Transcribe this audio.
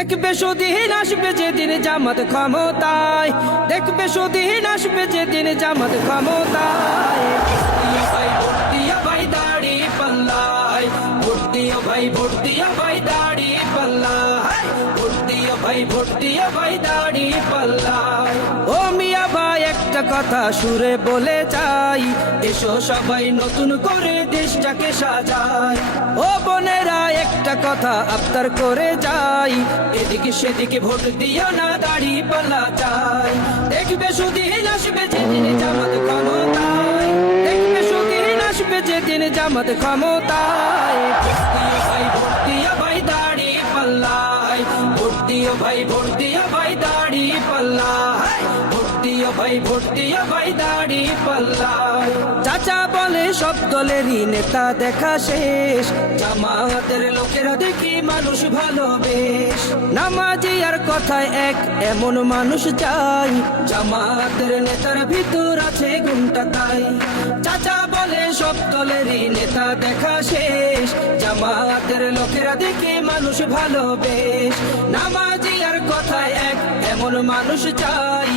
দেখবে সুদিন আসবে যেদিন জামাত ক্ষমতায়, দেখবে সুদিন আসবে যেদিন জামাত ক্ষমতায়। ভোট দিও ভাই দাড়ি পাল্লায়, ভোট দিও ভাই, ভোট দিও ভাই দাড়ি পাল্লায়, ভোট দিও ভাই, ভোট দিও ভাই দাড়ি পাল্লায়। ও মিয়া ভাই একটা কথা সুরে বলে যাই, এসো সবাই নতুন করে দেশটাকে সাজাই। ও বোনেরা একটা কথা আবদার করে যাই, এদিকে সেদিকে ভোট দিও না, দাড়ি পাল্লা চাই। দেখবে সুদিন আসবে যেদিন জামাত ক্ষমতায়, দেখবে সুদিন আসবে যেদিন জামাত ক্ষমতায়। ভোট দিও ভাই দাড়ি পাল্লায়, ভোট দিও ভাই, ভোট দিও ভাই দাড়ি পাল্লায়, ভোট দিও ভাই, ভোট দিও ভাই দাড়ি পাল্লায়। চাচা বলে সব দলেরই নেতা দেখা শেষ, জামাতের লোকেরা দেখি মানুষ ভালোবেশ। নামাজি আর কথায় এক এমন মানুষ চাই, জামাতের নেতার ভিতর আছে গুণটা তাই। চাচা বলে সব দলেরই নেতা দেখা শেষ, জামাতের লোকেরা দেখে মানুষ ভালোবেশ। নামাজি আর কথায় এক এমন মানুষ চাই।